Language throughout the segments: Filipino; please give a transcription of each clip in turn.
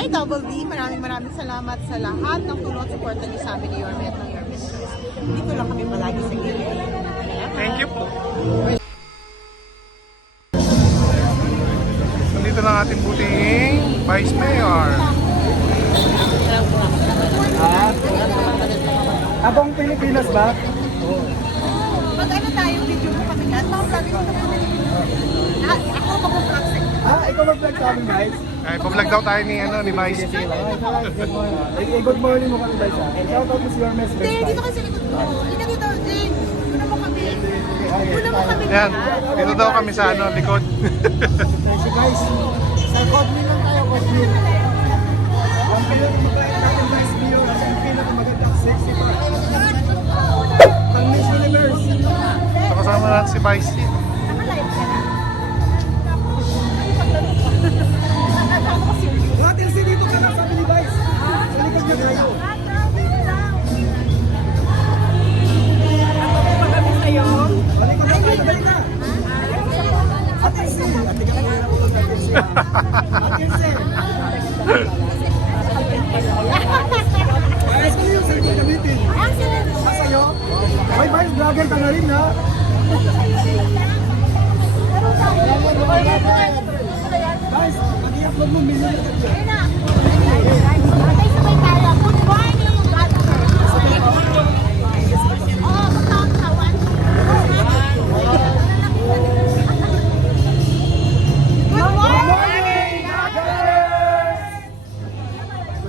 Hi, Double D. Maraming salamat sa lahat ng tulong at suporta niyo sa amin ni Yorme at ng Yorme Stress. Dito lang kami palagi sa gilid. Thank you po. Nandito lang ating buting Vice Mayor. Abang Pilipinas ba? Pag ano tayo, video mo kami lahat. Sabi ko na ako mag-vlog sa inyo. Ikaw mag-vlog sa amin, guys. Ay, pa-vlog daw tayo ni Vice. Good morning mo kami, guys. Shout out to si Yorme Stress. Hindi, dito kasi likod mo. Hindi dito, Jane. Una mo kami. Una mo kami. Yan, dito daw kami sa likod. So guys, sa Godmin lang tayo, Godmin. Ang pinag-mabait natin, guys, Mayor. Kasi ang pinag-magandang sexy pa. Ang Miss Universe. So kasama natin si Vice. Nakalive ka na. Lahat yung dito ka na, sabi ni Vice. Sa likod niya tayo. Balik ka na, balik ka. Atensi. Ate ka na yung ulo natin siya. Atensi. Guys, kung yung cellphone gamitin. Sa'yo? May Vice vlogger ka na rin, ha? Guys, mag-i-upload mo million na tayo.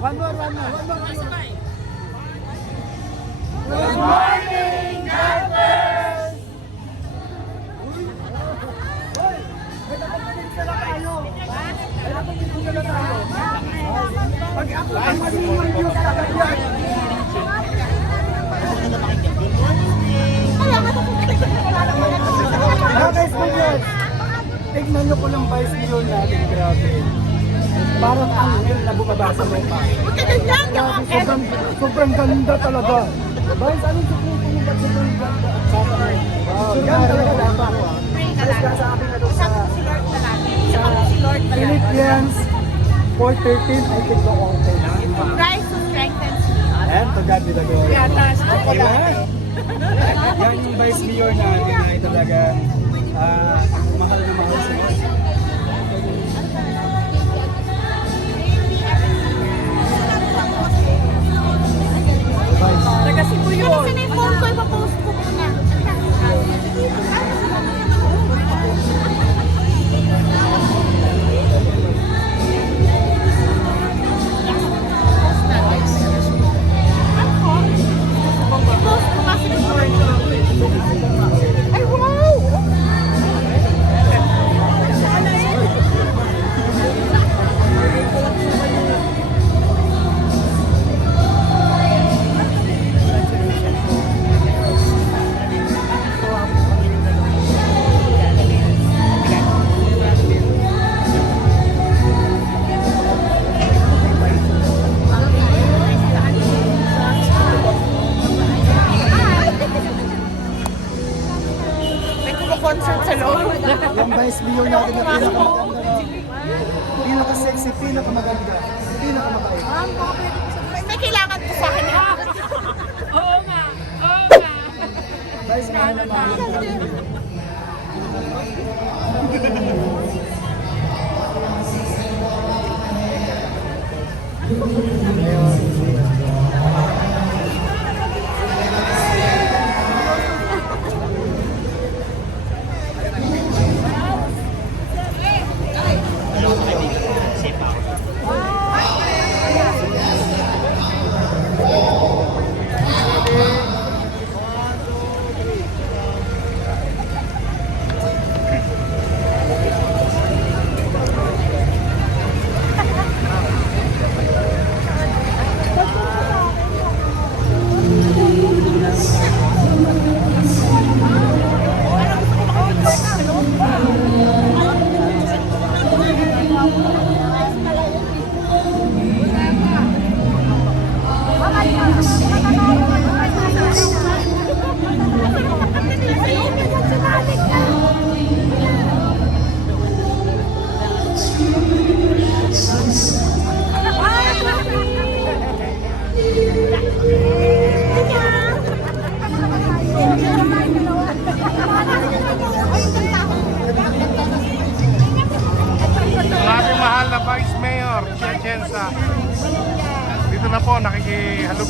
One more. Good morning, God bless! Hoy, may nakapagpapagpala tayo. May nakapagpapagpala tayo. Pag-upload ang mga reviews kagad yan. Guys, guys, tignan nyo ko lang Vice Mayor natin, grabe. Parang angel na bumaba sa lupa. Sobrang ganda talaga. Vice, anong sukupo mo ba't sobrang ganda? Wow, yan talaga dapat. Guys, sa akin na doon sa Philippians 4:13, I can go all day. Christ who strengthens me. And to God be the glory. Yan yung Vice Mayor natin ay talagang mahal na mahal sa Diyos. Ano sa yung phone ko, ipapost ko muna. I-post ko kasi ng phone ko. Ay, wow! May concert sa loob. Yung Vice Mayor natin na pinakamaganda, pinaka-sexy, pinakamaganda, pinakamabait. May kailangan ko sa akin. Oo nga. Vice Mayor naman.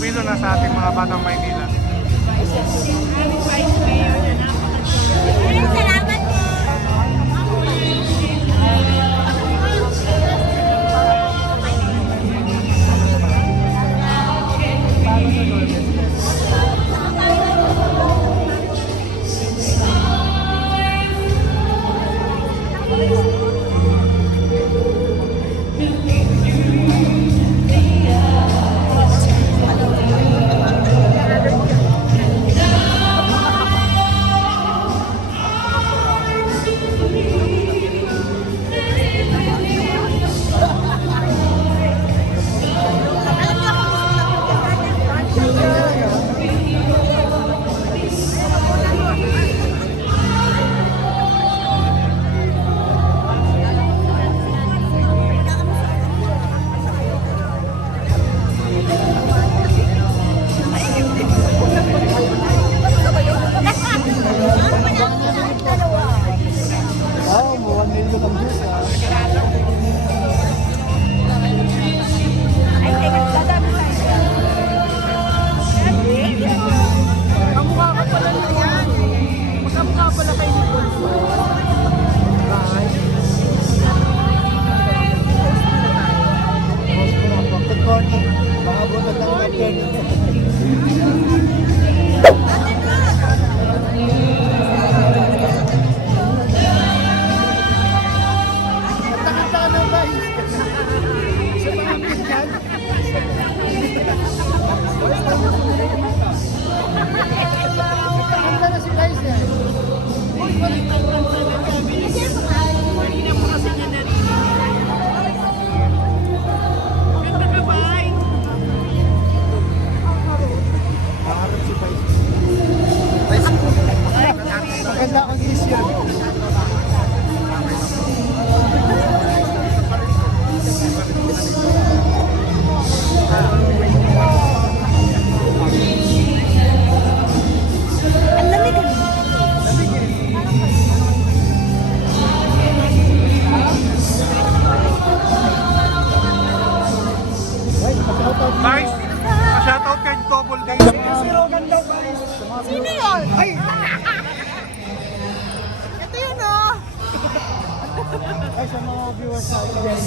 pupilo na sa ating mga batang Maynila. Salamat po. Wow, 1 million ang views ah. Kamukha ka pala nito yan. Magkamukha pala kay Nicole. Good morning. Mga bunod ng good morning. Kanta-kanta na ba? Sa mga minyan. Kanta na si Vice eh. Pangarap si Vice. Maganda akong this year. Vice, shoutout kay Double Day. Sino yun? Ay! Ito yun oh! Ay, sa mga viewers natin.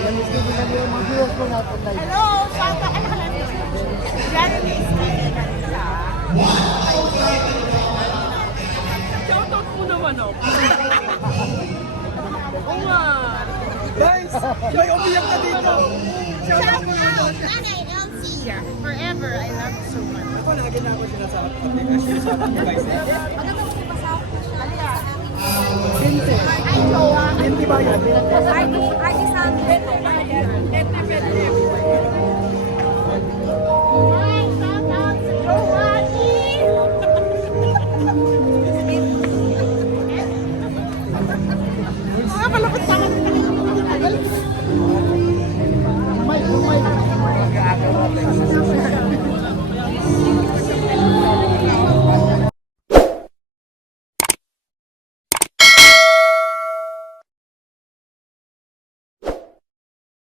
Yan, gusto din na mga viewers ko natin live. Hello! Santa! Ano ka lang? Jeremy is Shoutout po naman ako. Oo nga. Guys, may umiyak na dito. Shout out! Nanay Elsie! Forever! I love you so much. Ako, lagi na ako sinasabi ko. Guys, Sinte. Ay, Joa! Hindi ba yan? ID Sandra.